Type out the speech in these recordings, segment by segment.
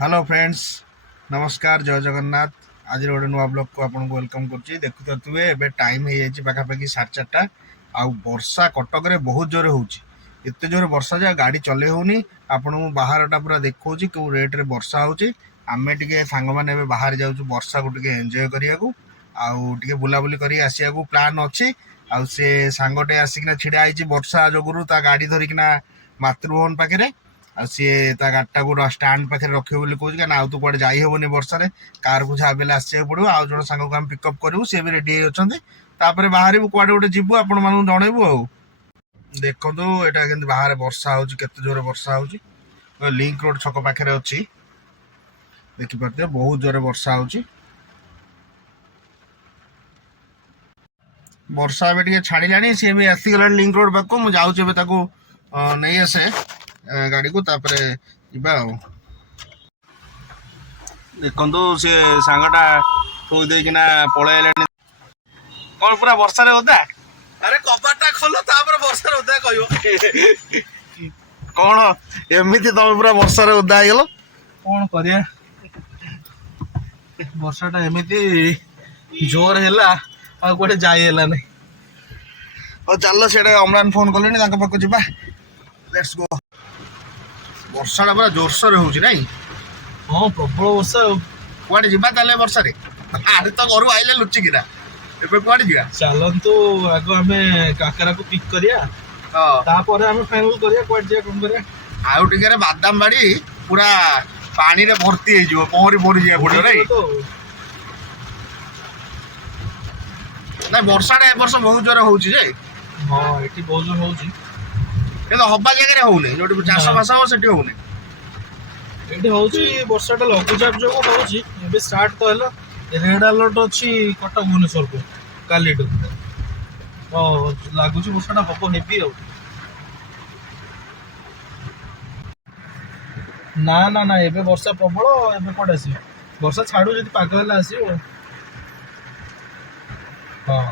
Hello friends, नमस्कार, जय जगन्नाथ। आज गोटे नुआ ब्लॉग को आपको वेलकम करुच्ची। देखुवे एबे टाइम हो जाए पाखापाखि 4:30 आ वर्षा कटक रे बहुत जोर होची। एते जोर वर्षा जे गाड़ी चले होनी। आपन बाहरटा पूरा देखौची क्यों रेट रे वर्षा होची। आमे टिके सांग माने एबे बाहर जाउछु वर्षा को टिके एन्जॉय करिया को आउ टिके बुलाबुली करी आसिया को प्लान अछि। आउ से सांगटे आसिकना छिड़ा आइची वर्षा जोगुरु ता गाड़ी धरिकना मातृभवन पाखे आ सी ता गाड़टा को स्टाण्ड पाखे रखे बोली कहूँ क्या आउ तो कड़े जाई हेबनी वर्षा कार को जहाँ बेले आसक पड़ो। आउ जन सांग को आम पिकअप करूँ सी भी रेडी अच्छा बाहर कुआडे गोटे जीवु आपण मानू जनइबू। आ देखो यहाँ के बाहर वर्षा हो जोर वर्षा हो लिंक रोड छक पाखे अच्छी देखिपे बहुत जोर वर्षा हो। वर्षा ए छाड़ा सी भी आसीगला लिंक रोड पाक मुझे नहीं आसे गाड़ी को देखु सी सांगटा थोई देना पलैला कौन पूरा वर्षा ओदा। अरे कबाटा खोल वर्षा ओदा कह कौन एमती तुम पूरा वर्षा ओदा हो कौन कर वर्षाटा एमती जोर है गोटे जाइला नहीं। चल से अम्लान फोन कले पाक जा लेट्स गो। वर्षा पूरा जोरसोर हो हाँ प्रबल वर्षा कड़े जा वर्षा आरे तो घर आइले लुचिकिना कड़े जा चलतु आग आम काकरा को पिक करिया फाइनल करिया कौन करिया आउ टिके बादाम बाड़ी पूरा पानी रे भर्ती हो पहरी पहरी जाए पड़ो ना वर्षा ए वर्ष बहुत जोर हो हाँ ये बहुत जोर हो हवा जगह होने जो चाष बास हम से होने ये वर्षा लघुचाप जो हो स्टार्ट तो है रेड अलर्ट अच्छी कटक भुवनेश्वर को काली तो लगुच वर्षा हम हेवी ना ना ना एबे वर्षा प्रबल एबे कौन आस वर्षा छाड़ू जो पाग है आस हाँ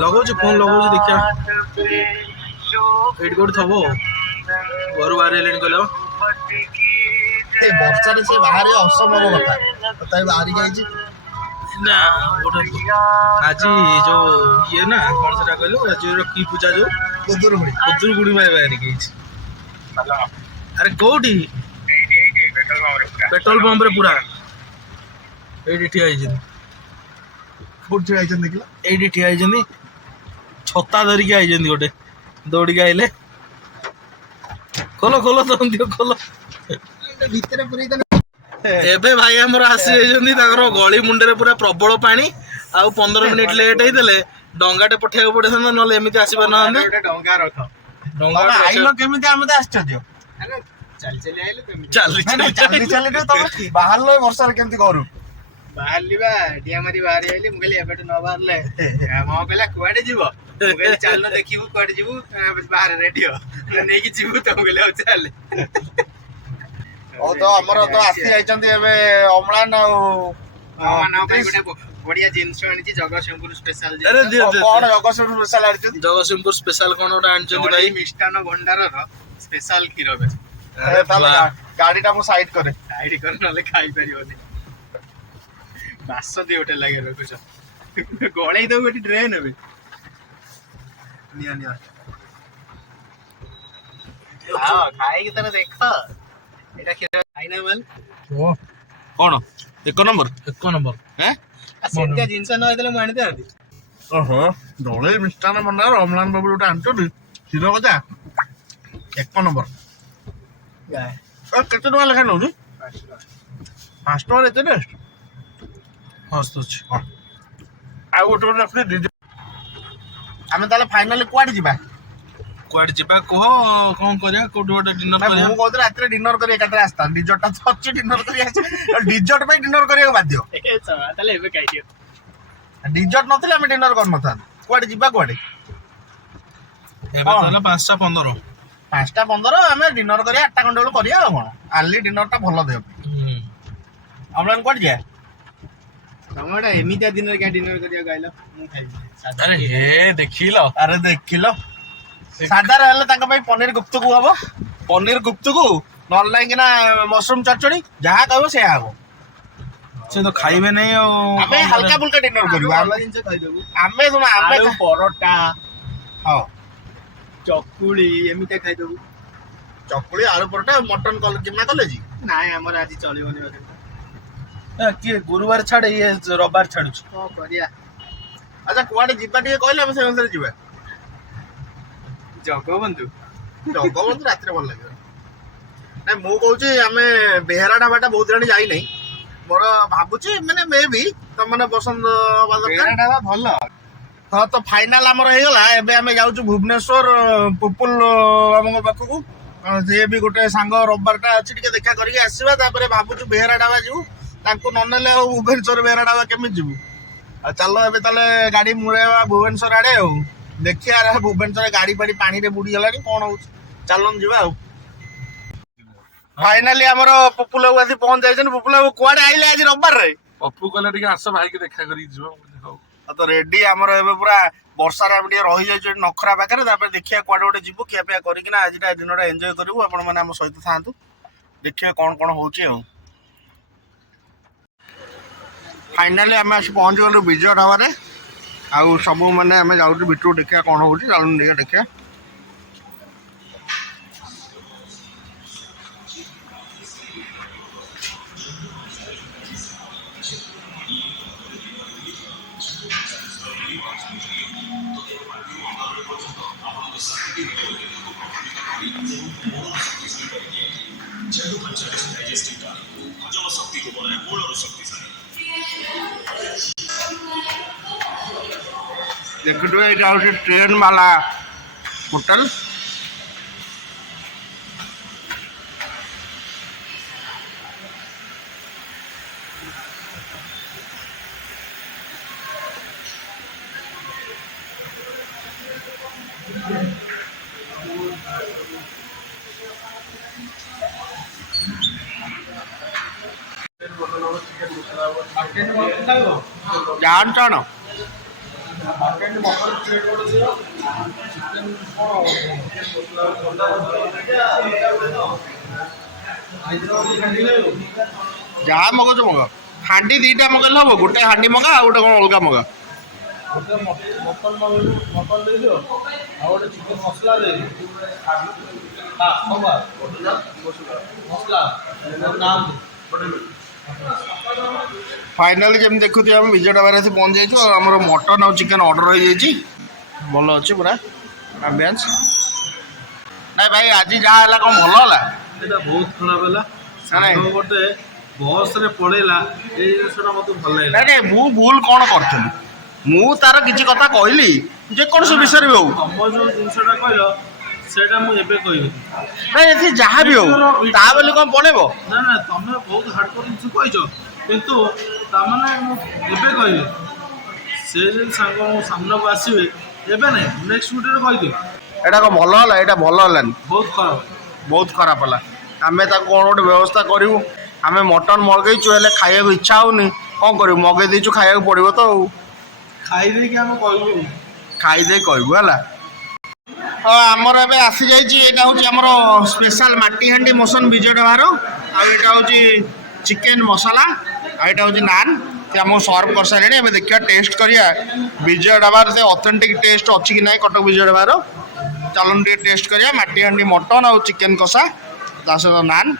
लगौच फोन लगौच देखिया एट कोड थबो घर बाहर कहले वर्षा से बाहर असंभव कथा तथा बाहरी जाइए ना गोटे आज जो ये ना कौन से कहलु आज की पूजा जो खुदुरगुड़ी बाहर अरे कौटी पेट्रोल पंप रे पूरा ये ठिया ये ठिया छता धरिकी आई गोटे दौड़िक आइले खोल खोल तुम दियो खोल एबे भाई हमर आसी गली मुंडे पूरा प्रबल पानी आउ 15 मिनिट लेट होते डंगाटे पठेक पड़े ना एमती आसपार ना डंगा रख डंगा आइल केमिति आमे आश्चर्य बाहर वर्षा केमती करू बाहरली डिया मारी बाहर आइली मुझे एबे न बाहरले मो कहला कुआडे जीवो मुझे चल देखिबू कुआडे जीवू बाहर रेडी हो नहीं कि जीवू तो कहले चल ओ तो हमर तो आसी आइचंती एबे अमलान बढ़िया जिनस आनी जगतसिंहपुर स्पेशल कौन जगतसिंहपुर स्पेशल आनी जगतसिंहपुर स्पेशल कौन गोटे आनी भाई मिष्टान भंडार स्पेशल क्षीर गाड़ीटा मु साइड करे साइड कर नले खाई परियोनी बास दे गोटे लगे रखुछ गळै दो गोटे ट्रेन एबे निया निया हां खाई की तरह देख एटा क्षीर खाइना बोल ओ कोन एक नंबर हैं सेत्या जिंस न होइतले म आनिते आंती ओहो डोळे मिष्टान भंडार अमलान बाबू गोटे आंतो क्षीर गजा एक नंबर केते टका लेखा नौ 5 टका एते टेस्ट मस्त अछि आ गोटे रखले आमे ताले फाइनली कुआडी जिबा कह कौन करिया कोड गोटे डिनर करिया मु कहत रात रे डिनर करिया कतरे आस्ता डिजर्ट तो अछि डिनर करिया डिजर्ट पे डिनर करिया बाध्य ए सवा ताले एबे काई दियो डिजर्ट नथले आमे डिनर कर नथा कुआडी जिबा कुआडी एबे ताले 5:15 आमे डिनर करिया 8टा घंटा बेलू करिया कोन आर्ली डिनर टा भलो देब हमलान कोड जे ତମଟା ଏମିତିଆ ଦିନରେ କିଆ ଡିନର କରିବାକୁ ଆଇଲ? ମୁଁ ଖାଇବି। ଆରେ ହେ ଦେଖିଲ ଆରେ ଦେଖିଲ ସାଧାର ହେଲେ ତାଙ୍କ ପାଇଁ ପନିର ଗୁପ୍ତକୁ ହବ, ପନିର ଗୁପ୍ତକୁ ନହେଲେ ନାହିଁ କିନା ମସରୁମ ଚଚଡି, ଯାହା କହିବ ସେଇଆ ହବ। ସେ ତ ଖାଇବେ ନାହିଁ ଆଉ ଆମେ ହାଲକା ଫୁଲକା ଡିନର କରିବୁ। ଭଲ ଜିନିଷ ଖାଇଦବୁ। ଆମେ ଶୁଣ ଆମେ ପରଟା ହଁ ଚକୁଳି ଏମିତିଆ ଖାଇଦବୁ। ଚକୁଳି ଆଳୁ ପରଟା ମଟନ କିମା କଲେଜି ନାଇଁ ଆମର ଆଜି ଚଳିବନି ବୋଧେ। କିଏ ଗୁରୁବାର ଛାଡେ ଇଏ ରବିବାର ଛାଡୁଛି। କଣ କରିବା? ଆଚ୍ଛା କୁଆଡେ ଯିବା ଟିକେ କହିଲେ ଆମେ ସେ ଅନୁସାରେ ଯିବା। ଜଗବନ୍ଧୁ ରାତିରେ ଭଲ ଲାଗିବ। ନାଇଁ ମୁଁ କହୁଛି ଆମେ ବେହେରା ଢାବାଟା ବହୁତ ଦିନ ଯାଇନାହିଁ, ମୋର ଭାବୁଛି ମାନେ ମେ ବି ତମାନେ ପସନ୍ଦ ହବା ଦରକାର। ଭଲ। ହଁ ତ ଫାଇନାଲ ଆମର ହେଇଗଲା। ଏବେ ଆମେ ଯାଉଛୁ ଭୁବନେଶ୍ୱର ପୁପୁଲ ଆମଙ୍କ ପାଖକୁ। ସିଏ ବି ଗୋଟେ ସାଙ୍ଗ ରବିବାରଟା ଅଛି, ଟିକେ ଦେଖା କରିକି ଆସିବା। ତାପରେ ଭାବୁଛୁ ବେହେରା ଢାବା ଯିବୁ, ତାଙ୍କୁ ନ ନେଲେ ଆଉ ଭୁବନେଶ୍ୱର ବେହେରା ଢାବା କେମିତି ଯିବୁ। ଆଉ ଚାଲ ଏବେ ତାହେଲେ ଗାଡି ମୁড়େଇବା ଭୁବନେଶ୍ୱର ଆଡେ ଆଉ ଦେଖିବା। ଭୁବନେଶ୍ୱର ଗାଡି ଫାଡି ପାଣିରେ ବୁଡିଗଲାଣି, କଣ ହଉଛି ଚାଲନ୍ତୁ ଯିବା ଆଉ। ଫାଇନାଲି ଆମର ପୁପୁଲ ବାବୁ ଆସି ପହଞ୍ଚି ଯାଇଛନ୍ତି। ପୁପୁଲ ବାବୁ କୁଆଡେ ଆଇଲେ ଆଜି ରବିବାରରେ? ପପୁ କହିଲେ ଟିକେ ଆସ ଭାଇକି ଦେଖା କରିକି ଯିବ। ତ ରେଡି ଆମର ଏବେ ପୁରା ବର୍ଷାରେ ଆମେ ଟିକେ ରହିଯାଇଛୁ ଏଠି ନଖରା ପାଖରେ। ତାପରେ ଦେଖିବା କୁଆଡେ ଗୋଟେ ଯିବୁ, ଖିଆପିଆ କରିକିନା ଆଜିଟା ଦିନଟା ଏନ୍ଜୟ କରିବୁ। ଆପଣ ମାନେ ଆମ ସହିତ ଥାଆନ୍ତୁ, ଦେଖିବା କଣ କଣ ହଉଛି ଆଉ। ଫାଇନାଲି ଆମେ ଆସି ପହଞ୍ଚିଗଲୁ ବିଜୟ ଢାବାରେ। ଆଉ ସବୁ ମାନେ ଆମେ ଯାଉଛୁ ଭିତରକୁ, ଦେଖିବା କଣ ହଉଛି। ଚାଲୁନ ଟିକେ ଦେଖିବା। ଦେଖୁଥିବେ ଏଇଟା ହଉଛି ଟ୍ରେନ ବାଲା ହୋଟେଲ। ଜାଣିଛ ଯାହା ମଗାଉଛ ମଗା। ହାଣ୍ଡି ଦିଟା ମଗେଇଲେ ହବ, ଗୋଟେ ହାଣ୍ଡି ମଗା ଆଉ ଗୋଟେ କଣ ଅଲଗା ମଗା। ଗୋଟେ ମଟନ ଦେଇଦିଅ ଆଉ ଗୋଟେ ଚିକେନ ମସଲା ଦେଇଦିଅ। ଫାଇନାଲି ଯେମିତି ଦେଖୁଥିବେ ଆମେ ବିଜୟ ଢାବାରେ ଆସି ପହଞ୍ଚି ଯାଇଛୁ। ଆଉ ଆମର ମଟନ ଆଉ ଚିକେନ ଅର୍ଡର ହେଇଯାଇଛି। ଭଲ ଅଛି ପୁରା ଆମ୍ବିଆନ୍ସ। ନାଇଁ ଭାଇ ଆଜି ଯାହା ହେଲା କଣ ଭଲ ହେଲା? ଏଇଟା ବହୁତ ଖରାପ ହେଲା। ସାଙ୍ଗ ଗୋଟେ ବସରେ ପଳେଇଲା, ଏଇ ଜିନିଷଟା ମୋତେ ଭଲ ଲାଗିଲା। ନାଇଁ ମୁଁ ଭୁଲ କଣ କରିଥିଲି? ମୁଁ ତାର କିଛି କଥା କହିଲି, ଯେକୌଣସି ବିଷୟରେ ବି ହଉ। ତମ ଯୋଉ ଜିନିଷଟା କହିଲ ସେଇଟା ମୁଁ ଏବେ କହିବି। ନାଇଁ ଏଠି ଯାହା ବି ହଉ ତା ବୋଲି କଣ ପଳେଇବ? ନା ନା ତମେ ବହୁତ ହାର୍ଡକୋର ଜିନିଷ କହିଛ, କିନ୍ତୁ ତାମାନେ ମୁଁ ଏବେ କହିବି। ସେ ଯଦି ସାଙ୍ଗ ମୋ ସାମ୍ନାକୁ ଆସିବେ ଏବେ ନାହିଁ, ନେକ୍ସଟ ଭିଡ଼ିଓରେ କହିଦିଅ। ଏଇଟା କଣ ଭଲ ହେଲା? ଏଇଟା ଭଲ ହେଲାନି, ବହୁତ ଖରାପ, ବହୁତ ଖରାପ ହେଲା। ଆମେ ତାକୁ କଣ ଗୋଟେ ବ୍ୟବସ୍ଥା କରିବୁ। ଆମେ ମଟନ ମଗେଇଛୁ, ହେଲେ ଖାଇବାକୁ ଇଚ୍ଛା ହଉନି, କଣ କରିବୁ? ମଗେଇ ଦେଇଛୁ, ଖାଇବାକୁ ପଡିବ ତ ଆଉ। ଖାଇଦେଇକି ଆମେ କହିବୁ, ଖାଇଦେଇ କହିବୁ ହେଲା। ହଁ ଆମର ଏବେ ଆସିଯାଇଛି, ଏଇଟା ହେଉଛି ଆମର ସ୍ପେଶାଲ ମାଟି ହାଣ୍ଡି ମସନ ବିଜୟ ଢାବାର। ଆଉ ଏଇଟା ହେଉଛି ଚିକେନ ମସଲା, ଆଉ ଏଇଟା ହେଉଛି ନାନ୍। ସେ ଆମକୁ ସର୍ଭ କରିସାରିଲେଣି। ଏବେ ଦେଖିବା ଟେଷ୍ଟ କରିବା ବିଜୟ ଢାବାର ସେ ଅଥେଣ୍ଟିକ ଟେଷ୍ଟ ଅଛି କି ନାହିଁ କଟକ ବିଜୟ ଢାବାର। ଚାଲନ୍ତୁ ଟିକେ ଟେଷ୍ଟ କରିବା ମାଟି ହାଣ୍ଡି ମଟନ ଆଉ ଚିକେନ କଷା, ତା ସହିତ ନାନ୍।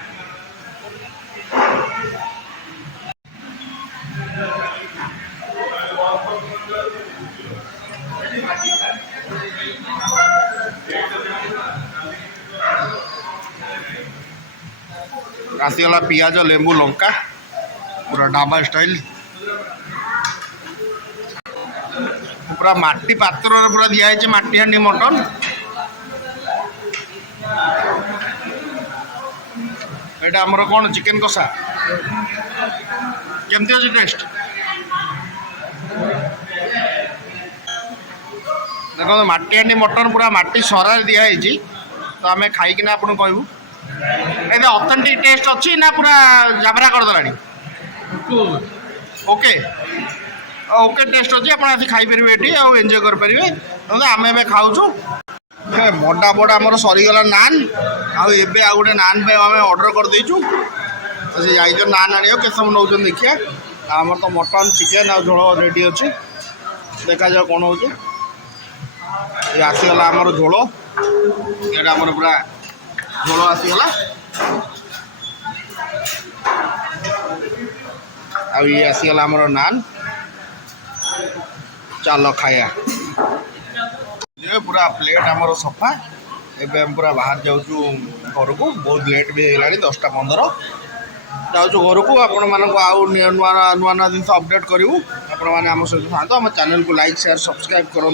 ଆସିଗଲା ପିଆଜ ଲେମ୍ବୁ ଲଙ୍କା, ପୁରା ଢାବା ଷ୍ଟାଇଲ। ପୁରା ମାଟି ପାତ୍ରରେ ପୁରା ଦିଆହେଇଛି ମାଟି ହାଣ୍ଡି ମଟନ। ଏଇଟା ଆମର କ'ଣ ଚିକେନ କଷା, କେମିତି ଅଛି ଟେଷ୍ଟ? ଦେଖନ୍ତୁ ମାଟି ହାଣ୍ଡି ମଟନ ପୁରା ମାଟି ସରାରେ ଦିଆହେଇଛି। ତ ଆମେ ଖାଇକିନା ଆପଣଙ୍କୁ କହିବୁ ଏଇଟା ଅଥେଣ୍ଟିକ ଟେଷ୍ଟ ଅଛି ନା ପୁରା ଜାବରା କରିଦେଲାଣି? ओके ओके टेस्ट अच्छी आप खाईपर ये एंजॉय करेंगे आम ए खाऊ बड़ा बड़ा आमर सरीगला नान आउ गोटे नान पे आम अर्डर कर देचु तो से जाइए नान आने के समय नौ देखिए आमर तो मटन चिकेन आ झोल रेडी अच्छी देखा जाओ कौन हो आसीगला आमर झोल ये आमर पूरा झोल आसीगला आ ये आसीगला आमर नान चलो खाया पूरा प्लेट आमर सफा एवं पूरा बाहर जाऊँ घर को बहुत लेट भी होगा 10:15 जाऊँ घर को आपण मानक आउ नुआ नुआ जिन अपडेट करूँ आपण मैंने आम सहित था आम चैनल को लाइक शेयर सब्सक्राइब करूँ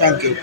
थैंक यू।